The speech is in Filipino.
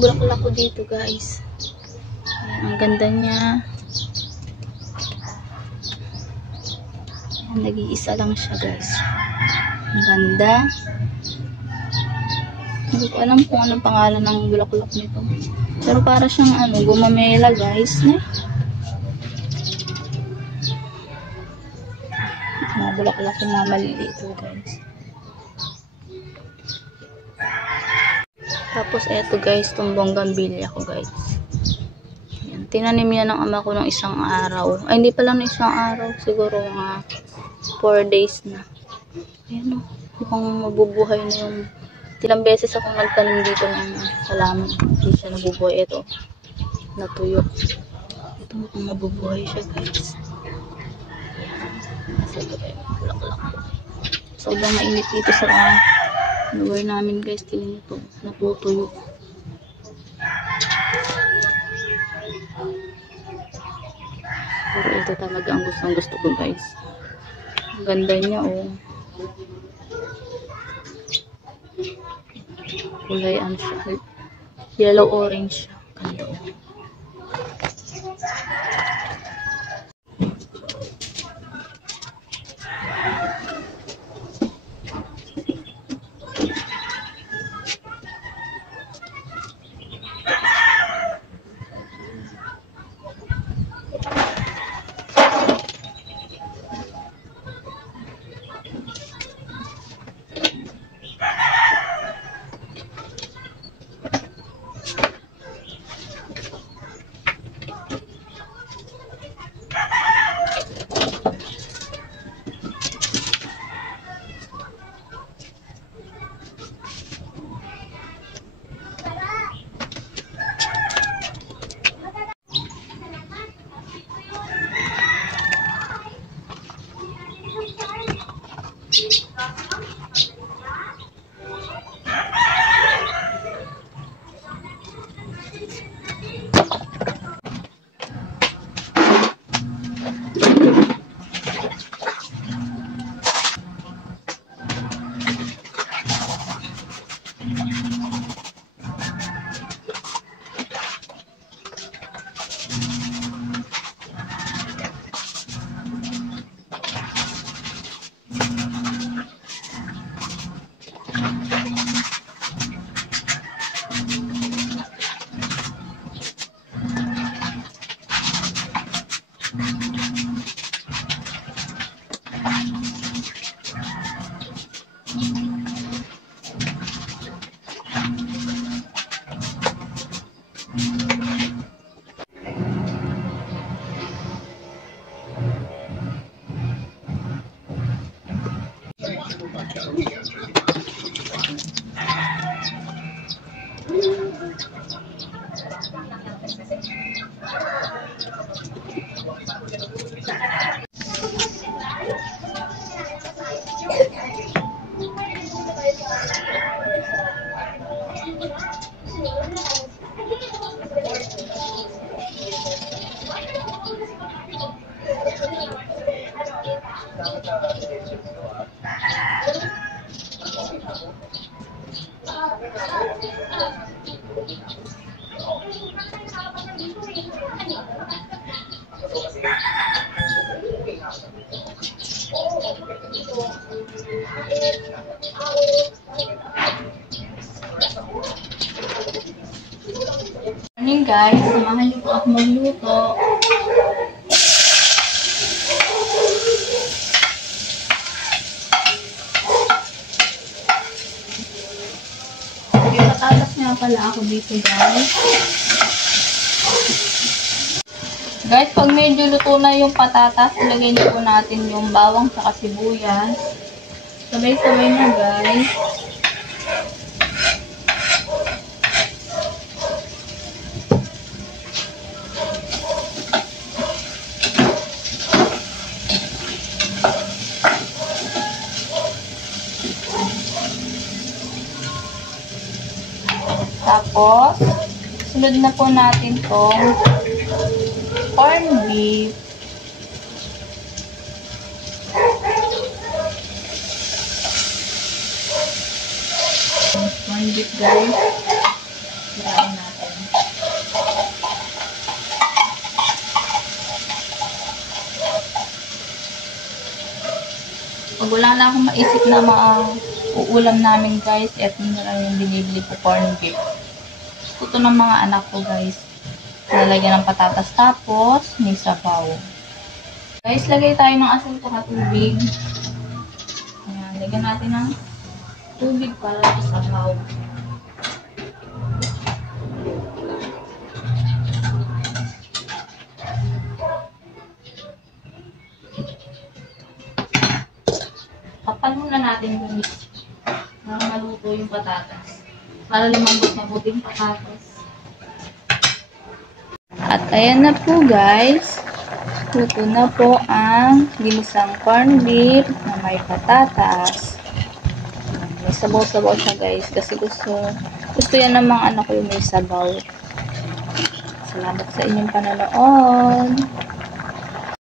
yung bulaklak ko dito, guys. Ayan, ang ganda niya. Ayan, nag-iisa lang siya, guys. Ang ganda. Hindi ko alam kung anong pangalan ng bulaklak nito. Pero para siyang gumamela, guys. Mga bulaklak yung mga maliliit, guys. Tapos, eto guys, itong bonggambilya ko, guys. Ayan, tinanim yan ng ama ko ng isang araw. Ay, hindi pa lang ng isang araw. Siguro mga 4 days na. Ayan o. Mukhang mabubuhay na yung... Ilang beses akong nagtanim dito ng halaman. Hindi siya nabubuhay. Ito, natuyo. Ito, mukhang mabubuhay siya, guys. Kasi ito kayo, bulaklak. Sobrang mainit dito sa... lugar namin, guys. Tingnan nyo to, natutuyo. Pero ito talaga ang gusto ko, guys. Ang ganda niya, oh. Kulay siya, yellow orange siya. Ganda, oh. Morning guys, samahan niyo po ako magluto. Patatas nga pala ako dito guys. Guys, pag medyo luto na yung patatas, ilagay niyo po natin yung bawang sa sibuyas. Sabay-sabay na guys. Tapos, sunod na po natin tong corned beef. Corned beef guys. Kirain natin. Pag wala na akong maisip na uulam namin guys, eto na lang yung binibili ko corn beef. Gusto ng mga anak ko guys. Lalagyan ng patatas tapos may sabaw. Guys, lagay tayo ng asin at tubig. Ayan, lagyan natin ng tubig para sa sabaw. Papaluin na natin guys para maluto yung patatas. Para lumambot-mabot yung patatas. At ayan na po guys. Luto na po ang ginisang corn beef na may patatas. May sabaw-sabaw siya guys. Kasi gusto yan ng mga anak ko yung may sabaw. Salamat sa inyong panonood.